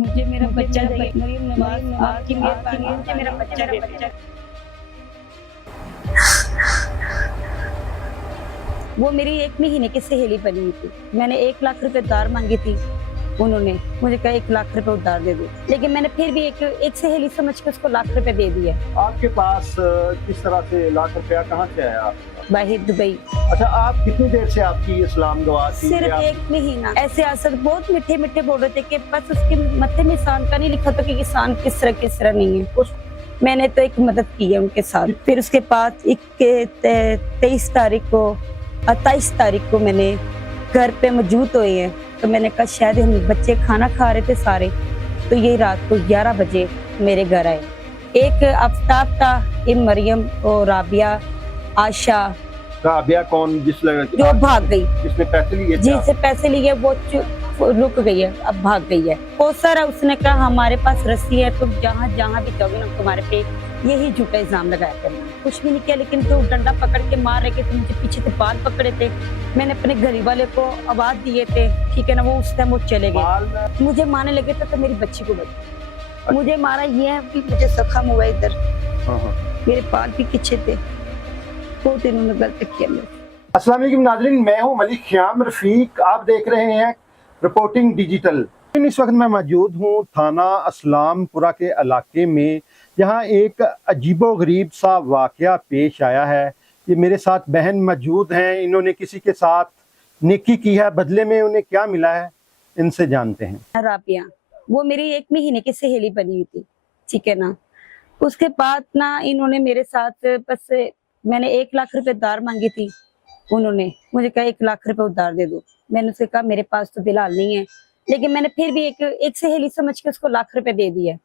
मुझे मेरा बच्चा चाहिए। मरियम नवाज आपकी मेहरबानी, मुझे मेरा बच्चा चाहिए। वो मेरी 1 महीने की सहेली बनी हुई थी। मैंने 1 लाख रुपए उधार मांगी थी। उन्होंने मुझे कहा 1 लाख रुपए उधार दे दो, लेकिन मैंने फिर भी एक सहेली समझ के उसको लाख रुपए दे दिए। आपके पास किस तरह से लाख रुपया कहाँ से आया आपके पास? बाहर दुबई। अच्छा, आप कितनी देर से आपकी इस्लाम गवाह थी? सिर्फ 1 महीना। ऐसे असद बहुत मीठे मीठे बोल रहे थे कि बस उसके मत्थे में इंसान का नहीं लिखा था कि किसान किस तरह नहीं है। मैंने तो एक मदद की है उनके साथ। फिर उसके बाद 23 तारीख को 28 तारीख को मैंने घर पे मौजूद हुए हैं, तो मैंने कहा शायद हम बच्चे खाना खा रहे थे सारे, तो ये रात को 11 बजे मेरे घर आए। एक आफ्ताब था, एक मरियम और राबिया, आशा। राबिया कौन? जो भाग गई, जिसने पैसे लिए? जिससे पैसे लिए वो रुक गई है, अब भाग गई है। कोसर उसने कहा हमारे पास रस्सी है, तुम जहाँ जहाँ भी जाओगे ना तुम्हारे पे यही झूठा इल्जाम लगाया करना। कुछ भी नहीं किया, लेकिन जो डंडा पकड़ के मार रहे थे, मुझे पीछे से बाल पकड़े थे। मैंने अपने घरी वाले को आवाज दिए थे, ठीक है ना, वो उस टाइम वो चले गए। मुझे मारने लगे थे तो मेरी बच्ची को बची। मुझे मारा ये है कि मुझे जख्म हुआ इधर, मेरे बाल भी पीछे थे। बहुत इन्होंने गलत किया मेरे। अस्सलाम वालेकुम नाज़रीन, मैं हूं मलिक ख़याम रफ़ीक। आप देख रहे हैं रिपोर्टिंग डिजिटल। इस वक्त मैं मौजूद हूं थाना असलामपुरा के इलाके में, जहां एक अजीबोगरीब सा वाक़या पेश आया है। ये मेरे साथ बहन मौजूद हैं, इन्होंने किसी के साथ नेकी की है, बदले में उन्हें क्या मिला है इनसे जानते हैं। राबिया, वो मेरी 1 महीने की सहेली बनी हुई थी, ठीक है ना। उसके बाद ना इन्होंने मेरे साथ बस मैंने 1 लाख रुपए उधार मांगी थी। उन्होंने मुझे कहा 1 लाख रुपए उधार दे दो। मैंने उससे कहा मेरे पास तो फिलहाल नहीं है, लेकिन मैंने फिर भी एक सहेली समझ के उसको लाख रुपए दे दिए।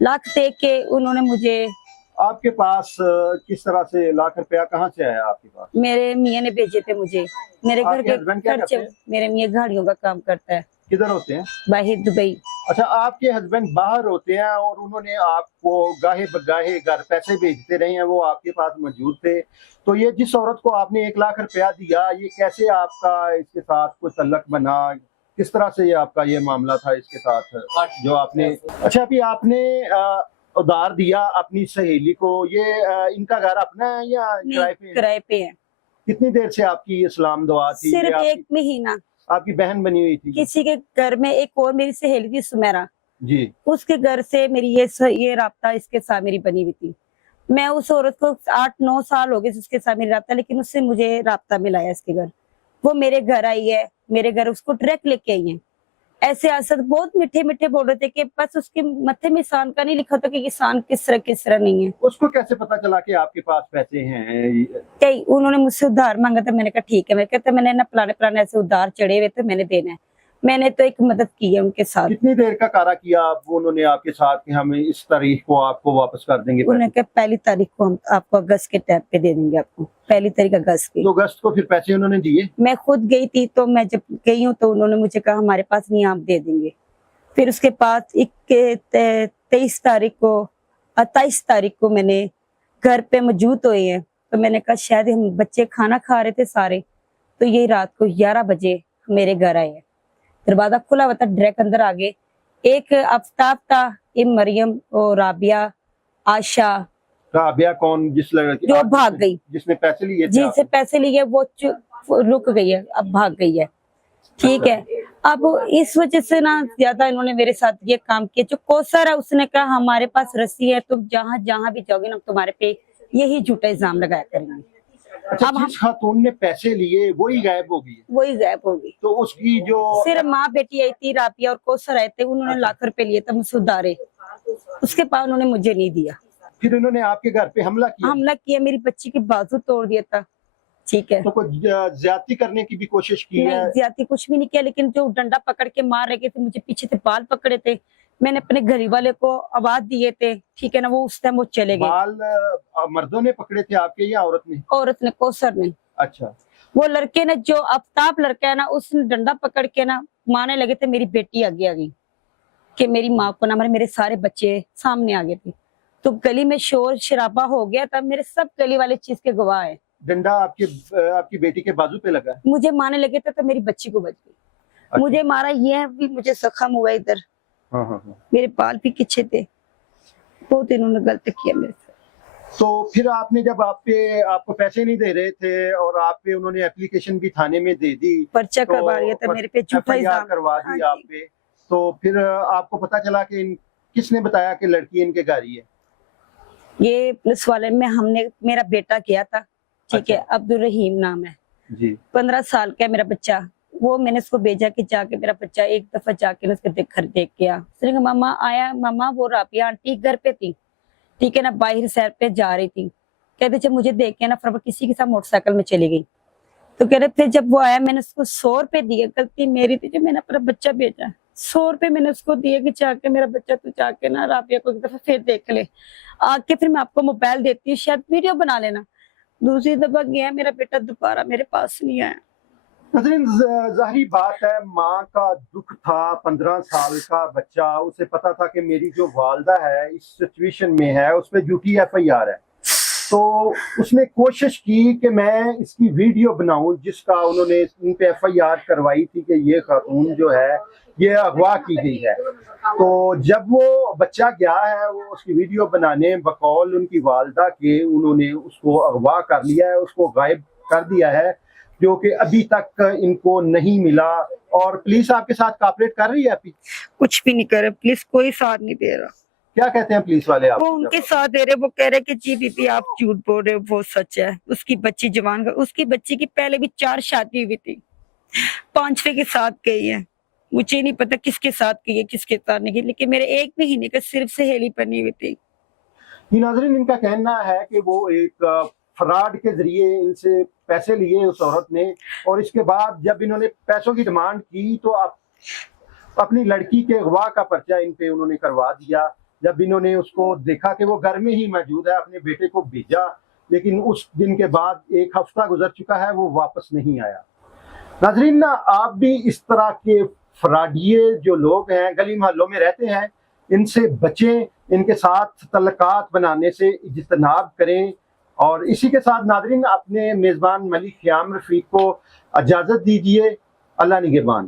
लाख दे के उन्होंने मुझे, आपके पास किस तरह से लाख रुपया कहाँ से आया आपके पास? मेरे मियाँ ने भेजे थे मुझे। मेरे घर आपके के हस्बैंड क्या करते खर्चे, हैं? मेरे मियाँ गाड़ियों का काम करता है, किधर होते हैं? बाहर दुबई। अच्छा, आपके हस्बैंड बाहर होते हैं और उन्होंने आपको गाहे बगाहे घर पैसे भेजते रहे हैं, वो आपके पास मौजूद थे। तो ये जिस औरत को आपने 1 लाख रुपया दिया, ये कैसे आपका इसके साथ कोई तल्लक बना? किस तरह से ये आपका ये मामला था इसके साथ जो आपने? अच्छा, अभी आपने उधार दिया अपनी सहेली को, ये इनका घर अपना है या किराए पे है? किराए पे है। कितनी देर से आपकी इस्लाम दुआ थी? सिर्फ 1 महीना। आपकी बहन बनी हुई थी? किसी के घर में एक और मेरी सहेली थी सुमेरा, जी। उसके घर से मेरी ये राब्ता इसके साथ मेरी बनी हुई थी। मैं उस औरत को 8-9 साल हो गए उसके साथ मेरी राब्ता, लेकिन उससे मुझे राब्ता मिलाया इसके घर। वो मेरे घर आई है, मेरे घर उसको डायरेक्ट लेके आई है। ऐसे असद बहुत मीठे मीठे बोल रहे थे कि बस उसके मत्थे में इंसान का नहीं लिखा था कि किसान किस तरह नहीं है। उसको कैसे पता चला कि आपके पास पैसे हैं? कई उन्होंने मुझसे उधार मांगा था, मैंने कहा ठीक है। मैं कहता मैंने ना पुराने ऐसे उधार चढ़े हुए थे, मैंने देना है। मैंने तो एक मदद की है उनके साथ। कितनी देर का कारा किया उन्होंने आपके साथ कि हम इस तारीख को आपको वापस कर देंगे? उन्होंने कहा 1 तारीख को हम आपको अगस्त के टाइम पे दे देंगे, आपको 1 तारीख अगस्त की। तो अगस्त को फिर पैसे उन्होंने दिए? मैं खुद गई थी, तो मैं जब गई हूँ तो उन्होंने मुझे कहा हमारे पास नहीं, आप दे देंगे। फिर उसके बाद 23 तारीख को 28 तारीख को मैंने घर पे मौजूद हुए हैं, तो मैंने कहा शायद हम बच्चे खाना खा रहे थे सारे, तो ये रात को 11 बजे मेरे घर आए हैं। दरवाजा खुला हुआ था, डायरेक्ट अंदर आ गए। एक आफ्ताब था, एक मरियम और राबिया, आशा। राबिया कौन? जो भाग गई, जिसने पैसे लिए थे? जिनसे पैसे लिए वो रुक गई है, अब भाग गई है, ठीक है। अब इस वजह से ना ज्यादा इन्होंने मेरे साथ ये काम किया। जो कोसर है उसने कहा हमारे पास रस्सी है, तुम जहाँ जहाँ भी जाओगे ना तुम्हारे पे यही झूठा इल्जाम लगाया करेंगे। अच्छा, अब जिस खातून ने पैसे लिए वही गायब हो गई? वही गायब होगी। तो उसकी जो सिर्फ माँ बेटी आई थी, राबिया और कोसर आए थे, उन्होंने लाख रुपए लिए थे मुझसे उधारे। उसके बाद उन्होंने मुझे नहीं दिया। फिर इन्होंने आपके घर पे हमला किया, मेरी बच्ची की बाजू तोड़ दिया था, ठीक है। तो कुछ ज्यादती करने की भी कोशिश की है? नहीं, ज्यादा कुछ भी नहीं किया, लेकिन जो डंडा पकड़ के मार रहे थे, मुझे पीछे से बाल पकड़े थे। मैंने अपने घरी वाले को आवाज दिए थे, ठीक है ना, वो उस टाइम वो चले गए। बाल मर्दों ने पकड़े थे आपके या औरत ने? औरत ने, कोसर ने। अच्छा। वो लड़के ने, जो आफ्ताब लड़का है ना, उसने डंडा पकड़ के ना मारने लगे थे। मेरी बेटी आगे आ गई कि मेरी माँ को ना मारे, मेरे सारे बच्चे सामने आ गए थे। तो गली में शोर शराबा हो गया, तब मेरे सब गली वाले चीज के गवाह है। डंडा आपकी बेटी के बाजू पे लगा? मुझे मारने लगे थे तो मेरी बच्ची को बच गई। अच्छा। मुझे मारा ये है भी, मुझे जख्म हुआ इधर, हाँ हाँ हाँ। मेरे बाल भी खींचे थे, बहुत इन्होंने गलत किया मेरे से। तो फिर आपने जब आपको पैसे नहीं दे रहे थे और आप पे उन्होंने एप्लीकेशन भी थाने में दे दी, पर्चा तो करवा दिया था मेरे पे, झूठा FIR इल्जाम। करवा हाँ दी जी। आप पे, तो फिर आपको पता चला कि किसने बताया कि लड़की इनके घर ही है? ये पुलिस वाले में हमने, मेरा बेटा किया था, ठीक है, अच्छा। अब्दुल रहीम नाम है, जी 15 साल का है मेरा बच्चा। वो मैंने उसको भेजा कि जाके मेरा बच्चा एक दफा जाके उसके घर देख के आ। उसने कहा मामा आया, मामा वो राबिया आंटी घर पे थी, ठीक है ना, बाहर सैर पे जा रही थी। कहते जब मुझे देख के ना फिर वो किसी के साथ मोटरसाइकिल में चली गई। तो कह रहे थे जब वो आया मैंने उसको 100 रुपए दिए, गलती मेरी थी जो मैंने अपना बच्चा भेजा। 100 रुपए मैंने उसको दिए कि जाके मेरा बच्चा तू जाके ना राबिया को एक दफा फिर देख ले, आके फिर मैं आपको मोबाइल देती हूँ, शायद वीडियो बना लेना। दूसरी दफा गया मेरा बेटा, दोबारा मेरे पास नहीं आया। नाज़रीन, ज़ाहिरी बात है, माँ का दुख था, 15 साल का बच्चा, उसे पता था कि मेरी जो वालदा है इस सिचुएशन में है, उस पर झूठी FIR है। तो उसने कोशिश की कि मैं इसकी वीडियो बनाऊं, जिसका उन्होंने इन पे FIR करवाई थी कि ये खातून जो है ये अगवा की गई है। तो जब वो बच्चा गया है, वो उसकी वीडियो बनाने बकौल उनकी वालदा के, उन्होंने उसको अगवा कर लिया है, उसको गायब कर दिया है, जो कि अभी तक इनको नहीं मिला। और पुलिस आपके साथ कॉपरेट कर रही है अभी? कुछ भी नहीं कर रहे, पुलिस कोई साथ नहीं दे रहा। क्या कहते हैं पुलिस वाले वो आपको? उनके साथ दे रहे, वो कह रहे कि जी बीबी आप झूठ बोल रहे हो, वो सच है। उसकी बच्ची जवान, उसकी बच्ची की पहले भी 4 शादी हुई थी, 5वें के साथ गई है। मुझे नहीं पता किसके साथ गई है किसके साथ नहीं गई, लेकिन मेरे 1 महीने का सिर्फ सहेली बनी हुई थी। ये नाज़रीन, इनका कहना है कि वो एक फ्रॉड के जरिए इनसे पैसे लिए उस औरत ने, और इसके बाद जब इन्होंने पैसों की डिमांड की तो अपनी लड़की के अगवा का पर्चा इन पे उन्होंने करवा दिया। जब इन्होंने उसको देखा कि वो घर में ही मौजूद है, अपने बेटे को भेजा, लेकिन उस दिन के बाद 1 हफ्ता गुजर चुका है, वो वापस नहीं आया। नाज़रीन, ना आप भी इस तरह के फ्रॉडिये जो लोग हैं, गली मोहल्लों में रहते हैं, इनसे बचें, इनके साथ तल्लुकात बनाने से इज्तनाब करें। और इसी के साथ नाज़रीन, अपने मेज़बान मलिक क़याम रफ़ीक को इजाज़त दीजिए। अल्लाह निगहबान।